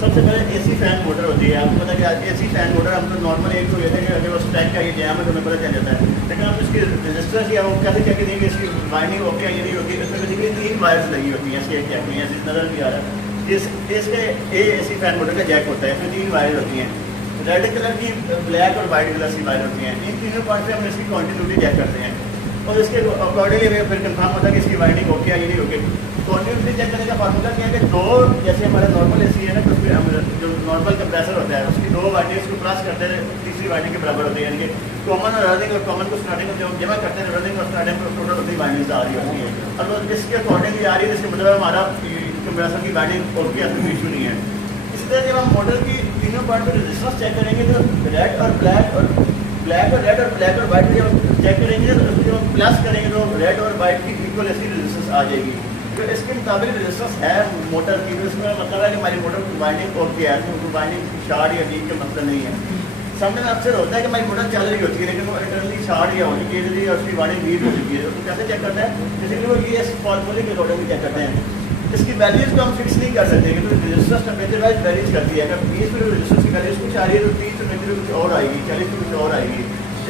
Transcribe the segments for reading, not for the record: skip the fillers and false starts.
सबसे पहले AC fan motor होती है। आपको पता है कि एसी फैन मोटर हम तो नॉर्मल एक तो ये थे कि अगर वो स्ट्राइक का ये जैम है तो हमें पता चल जाता है, लेकिन आप इसके रजिस्टर्स या वो कैसे चेक करेंगे इसकी वाइंडिंग ओके है या नहीं होती है। इसमें बेसिकली 3 वायर्स लगी होती हैं, इसके चेक नहीं है, नज़र नहीं आ रहा। इसके एसी फैन मोटर का जैक होता है, इसमें 3 वायर होती हैं, रेड कलर की, ब्लैक और वाइट कलर की वायर होती हैं। इन तीनों पार्ट से हम इसकी क्वान्टिटी चेक करते हैं और इसके अकॉर्डिंगली हमें फिर कंफर्म होता है कि इसकी वाइंडिंग ओके है या नहीं ओके। क्वान्टिटी चेक करने का फार्मूला क्या है कि 2, जैसे हमारा नॉर्मल एसी है ना, तो उसमें हम जो नॉर्मल कंप्रेसर होता है उसकी 2 वाइंडिंग को प्लस करते हैं, तीसरी वाइंडिंग के बराबर होती है, यानी कि कॉमन और रनिंग और कॉमन को स्टार्टिंग में जब जमा करते हैं रनिंग और स्टार्टिंग में टोटल उतनी वाइंडिंग आ रही होती है। और वो इसके अकॉर्डिंगली आ रही है, इसका मतलब हमारा कंप्रेसर की वाइंडिंग ओके है, कोई इशू नहीं है। इसी तरह जब हम मोटर की तीनों पार्ट में रेजिस्टेंस चेक करेंगे तो रेड और ब्लैक और रेड और ब्लैक और वाइट जब चेक करेंगे तो जब हम प्लस करेंगे तो रेड और वाइट की इक्वल ऐसी रेजिस्टेंस आ जाएगी। तो इसके मुताबिक रेजिस्टेंस है मोटर की, तो इसमें मतलब है कि हमारी मोटर की वाइंडिंग ओके है, तो वाइंडिंग शार्ट या लीक का मतलब नहीं है। सामने में अक्सर होता है कि हमारी मोटर चल रही होती है लेकिन वो इंटरनली शार्ट या होनी चाहिए और उसकी वाइंडिंग लीक हो चुकी है, तो कैसे चेक करते हैं? बेसिकली वो ये फॉर्मूले के अकॉर्डिंग चेक करते हैं। इसकी वैल्यूज को हम फिक्स नहीं कर सकते क्योंकि रेजिस्टेंस टेम्परेचर वाइज वेरीज करती है। अगर 20 में रेजिस्टेंस की वैल्यूज कुछ आ रही है तो 30 टेम्परेचर कुछ और आएगी, 40 में कुछ और आएगी।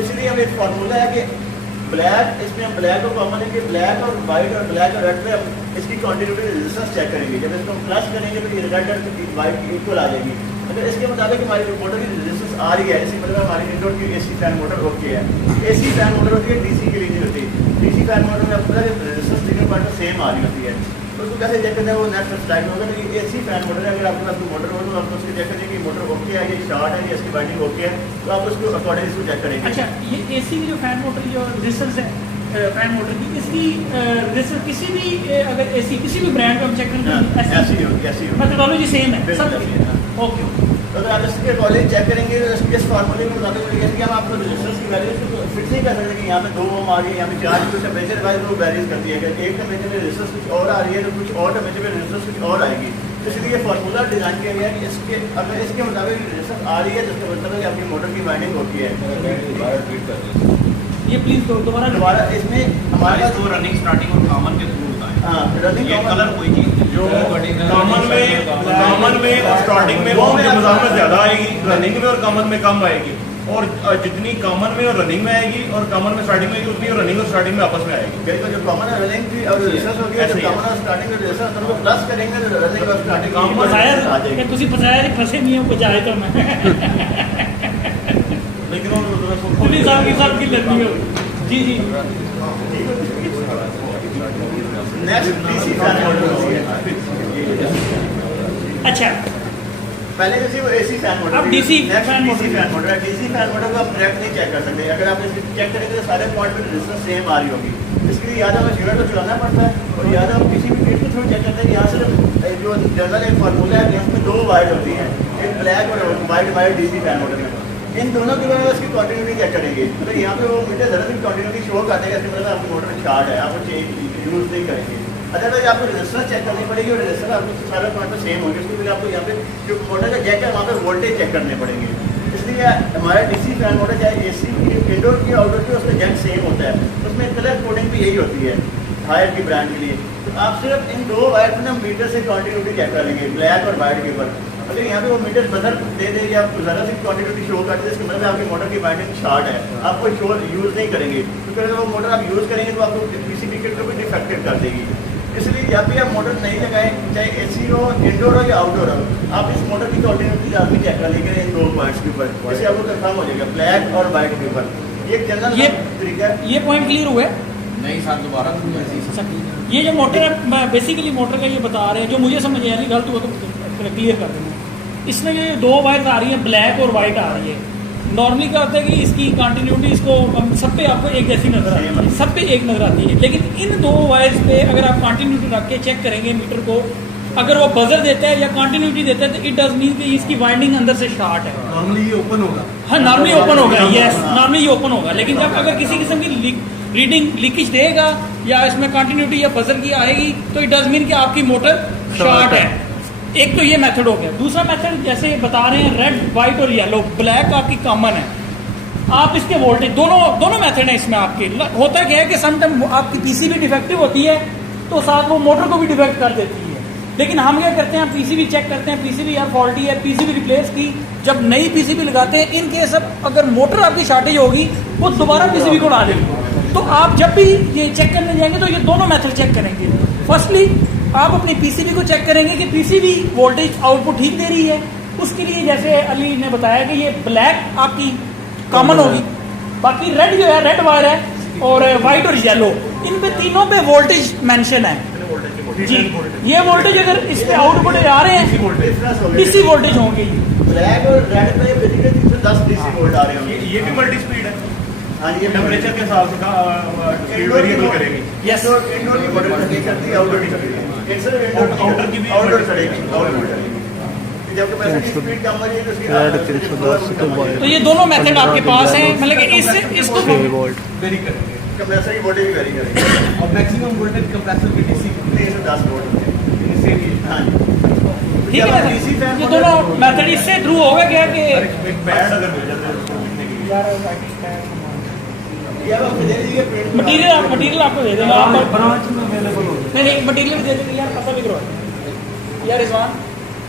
इसलिए हम एक फार्मूला है कि ब्लैक, इसमें हम ब्लैक को कॉमन है कि ब्लैक और वाइट और ब्लैक और रेड में हम इसकी क्वान्टिटी रेजिस्टेंस चेक करेंगे। जब इसको हम प्लस करेंगे तो ये रेड और वाइट इक्वल आ जाएगी। अगर इसके मुताबिक हमारी मोटर की रेजिस्टेंस आ रही है, इसका मतलब हमारी इंडोर की एसी फैन मोटर ओके है। एसी फैन मोटर होती है, डीसी के लिए नहीं होती। डीसी फैन मोटर में आपको पता है रेजिस्टेंस तीनों पार्ट सेम आ रही होती है, तो उसको कैसे चेक करना है? वो नेट स्ट्राइक होगा। तो ये एसी फैन मोटर है, अगर आपके पास मोटर हो तो आप उसको चेक करेंगे कि मोटर ओके है, ये शॉर्ट है, ये इसकी वाइंडिंग ओके है, तो आप उसको अकॉर्डिंग इसको चेक करेंगे। अच्छा, ये एसी की जो फैन मोटर जो रेजिस्टेंस है फैन मोटर की, इसकी रेजिस्टेंस किसी भी अगर एसी किसी भी ब्रांड का हम चेक करेंगे ऐसी होगी, मेथोडोलॉजी सेम है सब। बिल्कुल। ओके, तो आप इसके अकॉर्डिंग चेक करेंगे तो इसके इस फार्मूले के मुताबिक कि हम आपको रेजिस्टेंस की वैल्यूज को फिक्स नहीं कर सकते कि यहाँ पे 2 ओम आ रही है, यहाँ पे 4, कुछ टेम्परेचर वाइज वो वैरीज करती है। अगर एक टेम्परेचर में रेजिस्टेंस कुछ और आ रही है तो कुछ और टेम्परेचर में रेजिस्टेंस कुछ और आएगी। तो इसलिए फार्मूला डिजाइन किया गया है कि इसके अगर इसके मुताबिक रेजिस्टेंस आ रही है तो इसका मतलब है कि आपकी मोटर की वाइंडिंग होती है। ये प्लीज दोबारा इसमें हमारे पास रनिंग स्टार्टिंग और कॉमन के थ्रू होता है। हाँ, रनिंग ये कलर कोई चीज जो कॉमन में और स्टार्टिंग में उनकी मुजाफत ज्यादा आएगी, रनिंग में और कॉमन में कम आएगी। और जितनी कॉमन में और रनिंग में आएगी और कॉमन में स्टार्टिंग में आएगी उतनी रनिंग और स्टार्टिंग में आपस में आएगी। बिल्कुल, जो कॉमन और रनिंग की और रेजिस्टेंस होगी, जो कॉमन और स्टार्टिंग में रेजिस्टेंस दोनों को प्लस करेंगे तो रनिंग और स्टार्टिंग फंसे नहीं हो जाए तो मैं लेकिन पुलिस साहब की लड़नी हो। जी जी, नेक्स्ट डीसी फैन मोटर होती है। अच्छा, पहले जैसे वो एसी फैन मोटर, अब DC फैन मोटर मोटर है। डीसी फैन मोटर को आप डायरेक्ट नहीं चेक कर सकते। अगर आप इसे चेक करेंगे तो सारे पॉइंट पे रेजिस्टेंस सेम आ रही होगी। इसके लिए या तो हमें यूनिट को चलाना पड़ता है और या तो हम किसी भी किट के थ्रू चेक करते हैं। यहाँ से जो जनरल एक फार्मूला है इसमें 2 वायर होती हैं, एक ब्लैक और white wire DC fan motor में। इन दोनों की वजह इसकी कंटिन्यूटी चेक करेंगे। मतलब यहाँ पे वो मीटर जरा भी कंटिन्यूटी शो करते हैं, इसके मतलब आपकी मोटर में शार्ट है, आप वो चेंज यूज नहीं करेंगे। अदरवाइज आपको रेजिस्टेंस चेक करनी पड़ेगी और रेजिस्टेंस आपको सारे पॉइंट में सेम होंगे। उसके लिए आपको यहाँ पे जो मोटर का जैक है वहाँ पे वोल्टेज चेक करने पड़ेंगे। इसलिए हमारा डीसी फैन मोटर चाहे एसी की, इंडोर की, आउटडोर की, उसका जैक सेम होता है। उसमें कलर कोडिंग भी यही होती है हायर की ब्रांड के लिए। तो आप सिर्फ इन 2 वायर पर ना मीटर से क्वान्टिटी चेक करेंगे, ब्लैक और वाइट के ऊपर। अगर यहाँ पे वो मीटर बदल दे दे या ज़रा सी क्वान्टिटी शो कर दे, इसका मतलब आपकी मोटर की वाइंडिंग शार्ट है, आप कोई शोर यूज़ नहीं करेंगे। क्योंकि अगर वो मोटर आप यूज़ करेंगे तो आपको किसी भी किट को भी डिफेक्टेड कर देगी। इसलिए जब भी आप मोटर नहीं लगाएं, चाहे एसी हो, इंडोर हो या आउटडोर हो, आप इस मोटर की क्वान्टिटी आप भी चेक कर लेंगे इन 2 पॉइंट्स के ऊपर। जैसे आपको कंफर्म हो जाएगा ब्लैक और वाइट के ऊपर। ये जनरल तरीका है। ये पॉइंट क्लियर हुआ है? नहीं साथ दोबारा ये जो मोटर है बेसिकली मोटर का ये बता रहे हैं, जो मुझे समझ आया नहीं, गलत हुआ तो क्लियर कर देना। इसमें ये 2 वायर आ रही है, ब्लैक और वाइट आ रही है। नॉर्मली क्या होता है कि इसकी कंटिन्यूटी इसको सब पे आपको एक जैसी नजर आती है, सब पे एक नजर आती है। लेकिन इन 2 वायर्स पे अगर आप कंटिन्यूटी रख के चेक करेंगे मीटर को, अगर वो बजर देता है या कंटिन्यूटी देता है तो इट डज मीन कि इसकी वाइंडिंग अंदर से शार्ट है। नॉर्मली ये ओपन होगा। हाँ, नॉर्मली ओपन होगा, यस, नॉर्मली ये ओपन होगा। लेकिन जब अगर किसी किस्म की रीडिंग लीकेज देगा या इसमें कंटिन्यूटी या बजर की आएगी तो इट डज मीन कि आपकी मोटर शॉर्ट है। एक तो ये मेथड हो गया। दूसरा मेथड जैसे बता रहे हैं रेड, वाइट और येलो, ब्लैक आपकी कॉमन है। आप इसके वोल्टेज दोनों मेथड है इसमें आपके। होता क्या है कि समटाइम आपकी पीसीबी डिफेक्टिव होती है तो साथ वो मोटर को भी डिफेक्ट कर देती है। लेकिन हम क्या करते हैं, पीसीबी चेक करते हैं, पीसीबी यार फॉल्टी है, पीसीबी रिप्लेस की। जब नई पीसीबी लगाते हैं, इन केस अगर मोटर आपकी शॉर्टेज होगी वो दोबारा पीसीबी को डालेगी। तो आप जब भी ये चेक करने जाएंगे तो ये दोनों मेथड चेक करेंगे। फर्स्टली आप अपनी पीसीबी को चेक करेंगे कि पीसीबी वोल्टेज आउटपुट ठीक दे रही है। उसके लिए जैसे अली ने बताया कि ये ब्लैक आपकी कॉमन होगी, बाकी रेड जो है, रेड वायर है, और व्हाइट और येलो, इन पे तीनों पे वोल्टेज मेंशन है जी। ये वोल्टेज अगर इस पे आउटपुट आ रहे हैं, डीसी वोल्टेज होंगे। ब्लैक और रेड पे बेसिकली 310 डीसी वोल्ट आ रहे होंगे। ये भी मल्टी स्पीड है। हाँ, ये टेम्परेचर के हिसाब से वेरिएबल करेगी। यस, इंडोर की मोटर नहीं करती, आउटडोर की करती है। आउटडोर की भी आउटडोर चलेगी, आउटडोर चलेगी। जब कैपेसिटी स्पीड कम हो जाएगी तो उसकी तो ये दोनों मेथड आपके पास हैं, मतलब कि इससे इसको वेरी करेंगे कंप्रेसर की वोल्टेज भी वेरी करेगी। और मैक्सिमम वोल्टेज कंप्रेसर की डीसी 310 वोल्ट होते हैं। इससे भी हाँ, ठीक है ना। डीसी फैन ये दोनों मेथड इससे थ्रू होगा क्या कि एक पैड अगर मिल जाता है उसको लिखने के लिए। ये आप दे दीजिए प्रिंट मटीरियल आपको दे देंगे। आप ब्रांच में अवेलेबल हो नहीं मटीरियल भी दे देंगे यार, पता भी करवा यार रिजवान।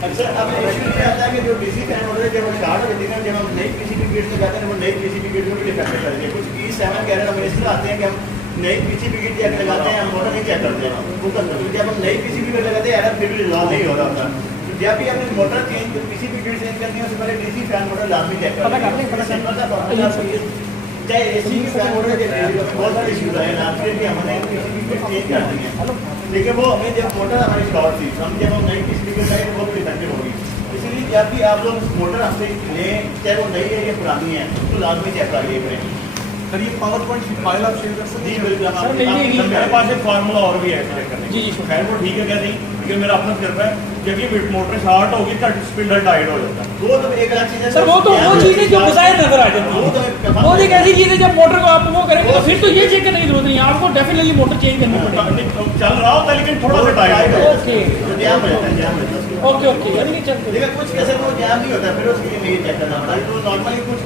अच्छा, अब इशू ये आता है कि जो डीसी फैन होता है जब वो स्टार्ट होती है, जब हम नई पीसीबी किट लगाते हैं, वो नई पीसीबी किट में भी डिफेक्ट करती है। कुछ E7 कह रहे हैं, हम इस तरह आते हैं कि हम नई पीसीबी किट चेक लगाते हैं, हम मोटर नहीं चेक करते हैं। वो करते हैं जब हम नई पीसीबी किट लगाते हैं, एरर फिर भी रिजॉल्व नहीं हो रहा होता। तो जब भी आपने motor change PCB kit change करनी है, उससे पहले डीसी फैन मोटर लाजमी चेक पता करते हैं। चाहे एसी की फैन मोटर के बहुत सारे इश्यूज आए ना, फिर भी हमने पीसीबी किट चेंज कर दी है, लेकिन वो हमें जब मोटर हमारी शॉर्ट थी, जब हम नई पीसीबी किट लगाए तो बहुत इफेक्टिव होगी। इसलिए जब भी आप लोग मोटर हमसे लें, चाहे वो नई है या पुरानी है, तो लाजमी चेक करिए करें। सर ये पावर पॉइंट फाइल आप शेयर कर सकते जी हैं? बिल्कुल। सर, मिल जाएगी। मेरे पास एक फार्मूला और भी है चेक करने जी, जी, की। खैर वो ठीक है क्या नहीं, क्योंकि मेरा अपना तजर्बा है। जब ये मोटर स्टार्ट होगी तो स्पिंडर टाइट हो जाता है। वो तो एक अलग चीज है सर, वो चीज़ है जो बाहर नजर आ जाती है। वो एक ऐसी चीज़ है जब मोटर को आप वो करेंगे तो फिर तो ये चेक करने की जरूरत नहीं है, आपको डेफिनेटली मोटर चेंज करनी पड़ेगी। चल रहा होता है लेकिन थोड़ा सा टाइट है। ओके जाम हो जाता है, जाम हो जाता है उसके बाद। ओके यानी कि चलते लेकिन कुछ कैसे वो जाम नहीं होता, फिर उसके लिए नहीं चेक करना पड़ता है। तो नॉर्मली कुछ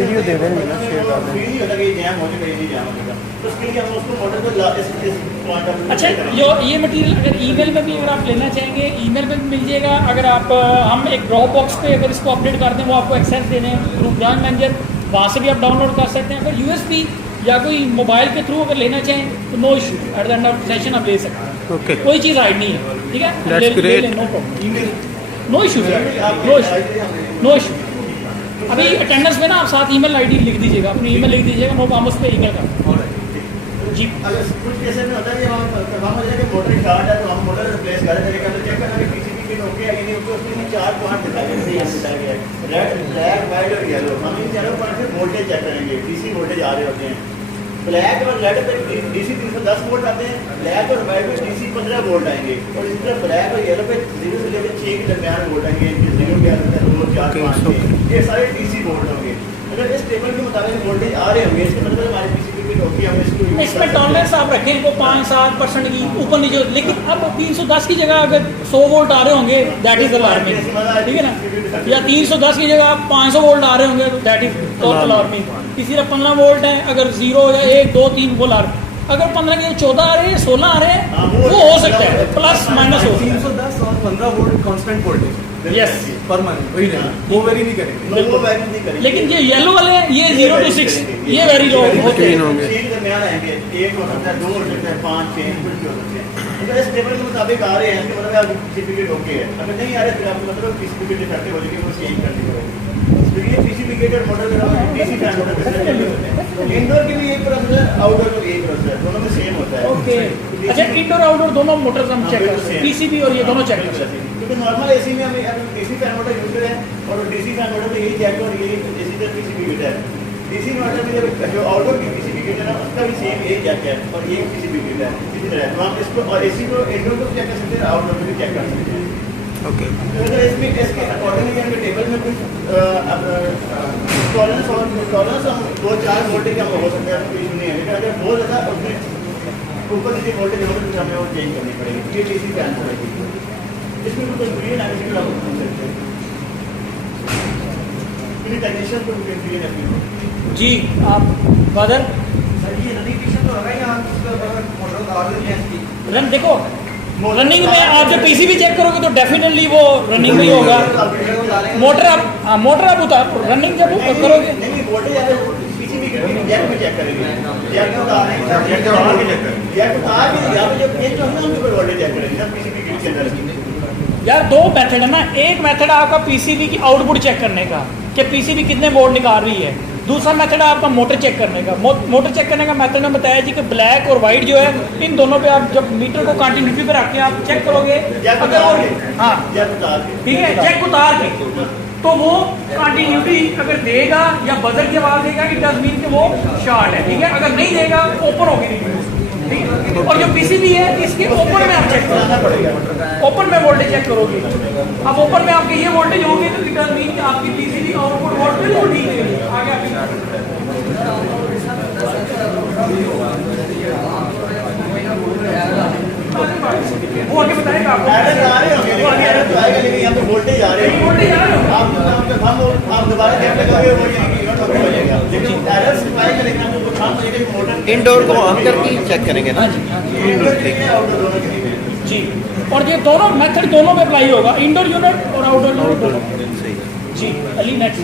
वीडियो दे देंगे ना, शेयर कर देंगे, नहीं होता कि ये जाम हो जाएगा, ये नहीं जाम हो जाएगा। तो उसके लिए हम उसको मोटर को इस पॉइंट ऑफ अच्छा, जो ये मटेरियल अगर ईमेल में भी अगर आप लेना चाहेंगे, ईमेल में भी मिल जाएगा। अगर आप हम एक ड्रॉप बॉक्स पे अगर इसको अपडेट कर दें, वो आपको एक्सेस देने थ्रू ब्रांच मैनेजर, वहाँ से भी आप डाउनलोड कर सकते हैं। अगर यूएसबी या कोई मोबाइल के थ्रू अगर लेना चाहें तो no issue, at the end of session आप ले सकते हैं। ओके, कोई चीज़ हाइड नहीं है, ठीक है। That's great. No problem, no issue, no issue, no issue. अभी अटेंडेंस में ना आप साथ ईमेल आईडी लिख दीजिएगा, अपनी ईमेल लिख दीजिएगा, नो हम उस पर ईमेल कर जी। अगर कुछ केस में होता है कि हम कंफर्म हो जाए कि मोटर स्टार्ट है, तो हम मोटर रिप्लेस कर देंगे, तो चेक करना कि पीसीबी किट ओके है या नहीं ओके। उसमें 4 पॉइंट बताए गए हैं, रेड, ब्लैक, व्हाइट और येलो। हम इन चारों पॉइंट से वोल्टेज चेक करेंगे, डीसी वोल्टेज आ रहे होते हैं। ब्लैक और रेड पे डीसी 310 वोल्ट आते हैं, ब्लैक और व्हाइट पे डीसी 15 वोल्ट आएंगे, और इस तरह ब्लैक और येलो पे 0 से लेकर 6 के दरमियान वोल्ट आएंगे। 0 के अंदर 2, 4, 5, ये सारे डीसी वोल्ट होंगे। अगर इस टेबल के मुताबिक वोल्टेज आ रहे होंगे, इसका मतलब हमारे पीसीबी किट ओके, हम इसको यूज इसमें टॉलरेंस आप रखें इनको 5-7% की ऊपर नीचे, लेकिन अब 310 की जगह अगर 100 वोल्ट आ रहे होंगे दैट इज अलार्मिंग, ठीक है ना। या 310 की जगह 500 वोल्ट आ रहे होंगे तो दैट इज अलार्मिंग। किसी का 15 वोल्ट है, अगर 0 या 1, 2, 3 वो अलार्म। अगर 15 के 14 आ रहे हैं, 16 आ रहे हैं, वो हो सकता है, प्लस माइनस हो सकता है। 310 और 15 volt constant voltage yes, permanent वही रहेगा, वो वेरी नहीं करेंगे। वो वैल्यू नहीं करेंगे। लेकिन ये येलो वाले हैं, ये 0 to 6 ये वेरी लो होते हैं। होंगे। 6 के दरमियान आएंगे, 1 हो सकता है, 2 हो सकता है, 5, 6 कुछ भी हो सकते हैं। अगर इस टेबल के मुताबिक आ रहे हैं तो मतलब आपकी पीसीबी किट ओके है। अगर नहीं आ रहे फिर आपको मतलब पीसीबी किट डिफेक्टिव हो जाएगी, वो चेंज करनी पड़ेगी। तो ये पीसीबी किट और मोटर का डीसी फैन मोटर के साथ चलते होते हैं। इंडोर के लिए एक प्रोसेसर, आउटडोर के लिए एक प्रोसेसर, दोनों में सेम होता है। ओके, अच्छा, इंडोर आउटडोर दोनों मोटर्स हम चेक कर सकते हैं, पीसीबी और ये दोनों चेक कर सकते हैं। क्योंकि नॉर्मल एसी में हम डीसी फैन मोटर यूज करें, और डीसी फैन मोटर में यही जैक और यही एसी का पीसीबी किट है। डीसी मोटर में जो आउटडोर की पीसीबी किट है ना, उसका भी सेम यही जैक है और ये पीसीबी किट है, इसी तरह। तो हम इसको और एसी को इंडोर को चेक कर सकते हैं, आउटडोर को भी चेक कर सकते हैं। ओके, तो अगर इसमें इसके अकॉर्डिंगली हमें टेबल में कुछ टॉलरेंस और टॉलरेंस हम 2-4 वोल्टेज का हो सकता है, कोई इशू नहीं है। लेकिन अगर बहुत ज़्यादा उसमें ऊपर नीचे वोल्टेज होगा तो हमें वो चेंज करनी पड़ेगी। ये डीसी फैन पड़ेगी, इसमें कोई कंफ्यूजन आने से आप पूछ सकते हैं, किसी टेक्नीशियन को कंफ्यूजन अपनी जी। आप बदर सर ये रनिंग कंडीशन तो होगा यहाँ मोटर का रन देखो, रनिंग में आप जब पीसीबी चेक करोगे तो डेफिनेटली वो रनिंग में ही होगा। मोटर आप उतार रनिंग जब करोगे नहीं वोल्टेज है पीसीबी के जैक में चेक करेंगे, जैक उतार नहीं, जैक उतार के चेक करेंगे, जैक उतार के यहाँ पे जब ये जो है ना हम वोल्टेज चेक करेंगे जब पीसीबी के अंदर। यार दो मेथड है ना, एक मेथड है आपका पीसीबी की आउटपुट चेक करने का कि पीसीबी कितने वोल्ट निकाल रही है, दूसरा मेथड है आपका मोटर चेक करने का। मोटर चेक करने का मेथड में बताया जी कि ब्लैक और वाइट जो है इन दोनों पे आप जब मीटर को कंटिन्यूटी पे रख के आप चेक करोगे, अगर वो हाँ ठीक है जैक उतार के तो वो कंटिन्यूटी अगर देगा या बजर की आवाज देगा इट डज मीन कि वो शॉर्ट है, ठीक है। अगर नहीं देगा ओपन होगी, ठीक है। और जो पीसीबी है इसके ओपन में आप चेक करोगे, ओपन में वोल्टेज चेक करोगे। अब ओपन में आपके ये वोल्टेज होगी तो इट डज मीन कि आपकी पीसीबी आउटपुट वोल्टेज वो ठीक है। आगे आप वो आगे बताएगा आपको। एरर आ रहे होंगे लेकिन एरर तो आएगा, लेकिन यहाँ पे वोल्टेज आ रहे हैं, वोल्टेज आ रहे होंगे। आप दोबारा चेक करोगे वो ये इवेंट हो जाएगा, लेकिन एरर सिर्फ आएगा लेकिन आपको काम हो जाएगा मोटर इनडोर को ऑन करके चेक करेंगे ना। इंडोर ठीक है आउटडोर दोनों के लिए जी। और ये दोनों मेथड दोनों में अप्लाई होगा, इंडोर यूनिट और आउटडोर यूनिट दोनों। सही है। जी अली नेक्स्ट।